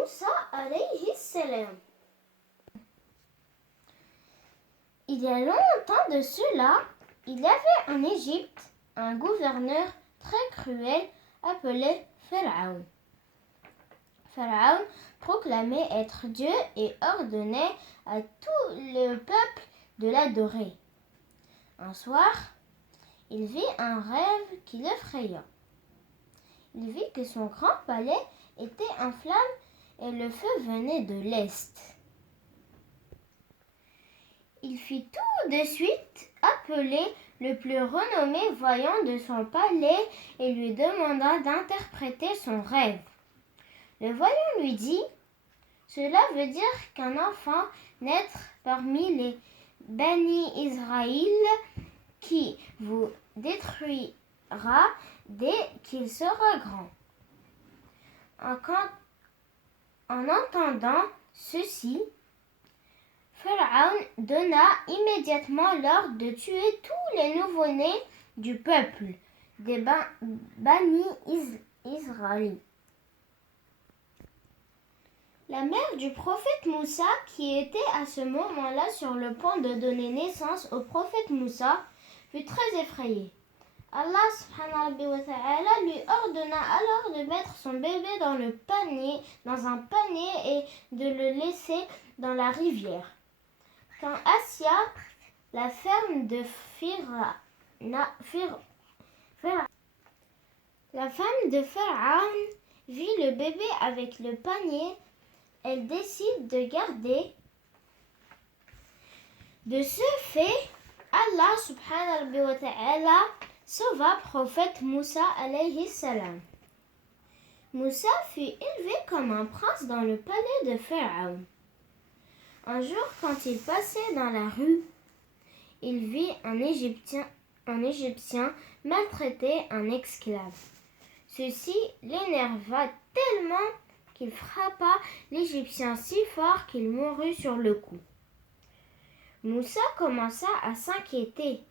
Moussa alayhi salam. Il y a longtemps de cela, il y avait en Égypte un gouverneur très cruel appelé Pharaon. Pharaon proclamait être Dieu et ordonnait à tout le peuple de l'adorer. Un soir, il vit un rêve qui l'effraya. Il vit que son grand palais était en flammes et le feu venait de l'est. Il fit tout de suite appeler le plus renommé voyant de son palais et lui demanda d'interpréter son rêve. Le voyant lui dit: « Cela veut dire qu'un enfant naîtra parmi les Bani Israël qui vous détruira dès qu'il sera grand. » En entendant ceci, Pharaon donna immédiatement l'ordre de tuer tous les nouveau-nés du peuple des Bani Israël. La mère du prophète Moussa, qui était à ce moment-là sur le point de donner naissance au prophète Moussa, fut très effrayée. Allah subhanahu wa ta'ala lui ordonna alors de mettre son bébé dans un panier et de le laisser dans la rivière. Quand Assia, la femme de Pharaon, vit le bébé avec le panier, elle décide de garder. De ce fait, Allah subhanahu wa ta'ala sauva prophète Moussa alayhi salam. Moussa fut élevé comme un prince dans le palais de Pharaon. Un jour, quand il passait dans la rue, il vit un Égyptien maltraiter un esclave. Ceci l'énerva tellement qu'il frappa l'Égyptien si fort qu'il mourut sur le coup. Moussa commença à s'inquiéter,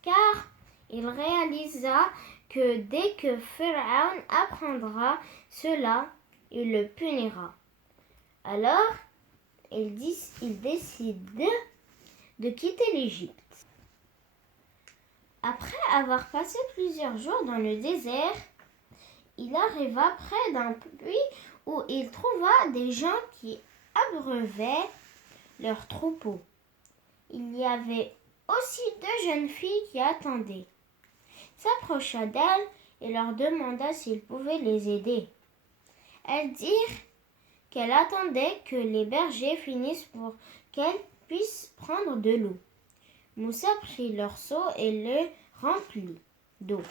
car il réalisa que dès que Pharaon apprendra cela, il le punira. Alors, il décide de quitter l'Égypte. Après avoir passé plusieurs jours dans le désert, il arriva près d'un puits où il trouva des gens qui abreuvaient leurs troupeaux. Il y avait aussi 2 jeunes filles qui attendaient. S'approcha d'elles et leur demanda s'ils pouvaient les aider. Elles dirent qu'elles attendaient que les bergers finissent pour qu'elles puissent prendre de l'eau. Moussa prit leur seau et le remplit d'eau.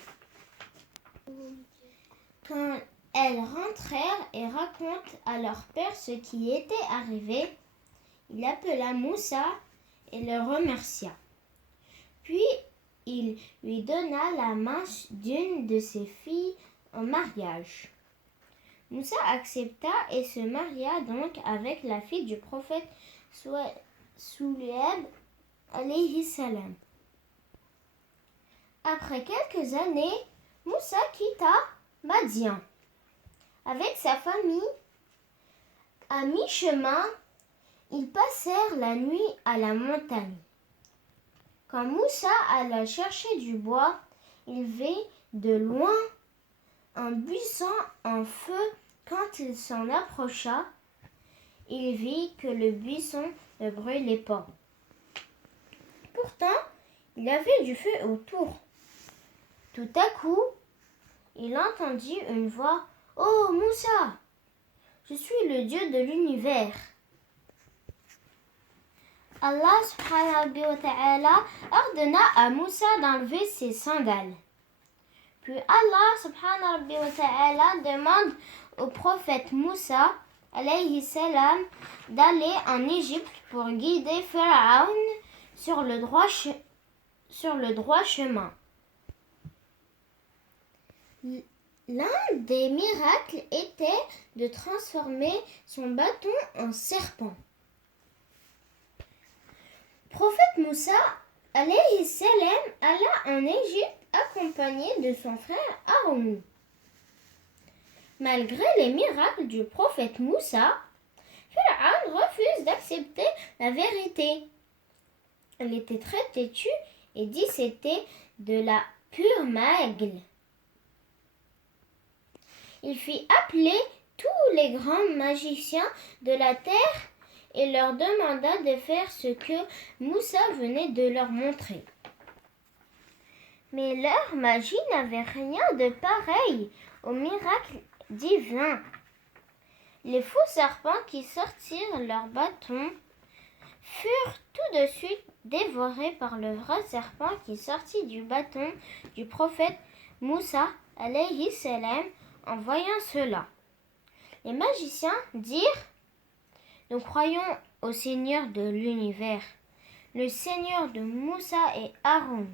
Quand elles rentrèrent et racontent à leur père ce qui était arrivé, il appela Moussa et le remercia. Puis il lui donna la main d'une de ses filles en mariage. Moussa accepta et se maria donc avec la fille du prophète Souleib alayhi salam. Après quelques années, Moussa quitta Madian avec sa famille. À mi-chemin, ils passèrent la nuit à la montagne. Quand Moussa alla chercher du bois, il vit de loin un buisson en feu. Quand il s'en approcha, il vit que le buisson ne brûlait pas. Pourtant, il y avait du feu autour. Tout à coup, il entendit une voix: « Oh Moussa, je suis le Dieu de l'univers. » Allah subhanahu wa ta'ala ordonna à Moussa d'enlever ses sandales. Puis Allah subhanahu wa ta'ala demande au prophète Moussa alayhi salam d'aller en Égypte pour guider Pharaon sur le droit chemin. L'un des miracles était de transformer son bâton en serpent. Prophète Moussa alayhi salam alla en Égypte accompagné de son frère Haroun. Malgré les miracles du prophète Moussa, Pharaon refuse d'accepter la vérité. Il était très têtu et dit c'était de la pure magie. Il fit appeler tous les grands magiciens de la terre et leur demanda de faire ce que Moussa venait de leur montrer. Mais leur magie n'avait rien de pareil au miracle divin. Les faux serpents qui sortirent leurs bâtons furent tout de suite dévorés par le vrai serpent qui sortit du bâton du prophète Moussa alayhi salam. En voyant cela, les magiciens dirent: nous croyons au Seigneur de l'univers, le Seigneur de Moussa et Aaron.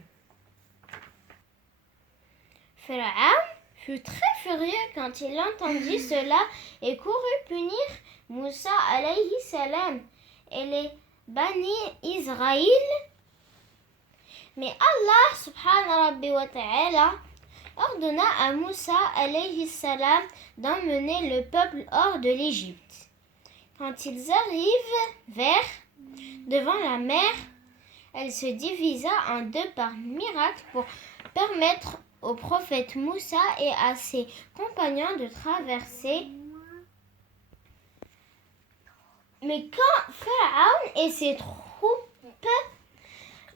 Pharaon fut très furieux quand il entendit cela et courut punir Moussa alayhi salam et les Bani Israël. Mais Allah subhanahu wa ta'ala ordonna à Moussa alayhi salam d'emmener le peuple hors de l'Égypte. Quand ils arrivent devant la mer, elle se divisa en deux par miracle pour permettre au prophète Moussa et à ses compagnons de traverser. Mais quand Pharaon et ses troupes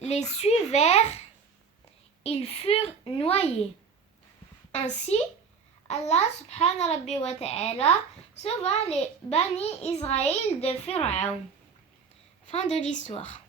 les suivirent, ils furent noyés. Ainsi, Allah subhanahu wa ta'ala sauva les Bani Israël de Pharaon. Fin de l'histoire.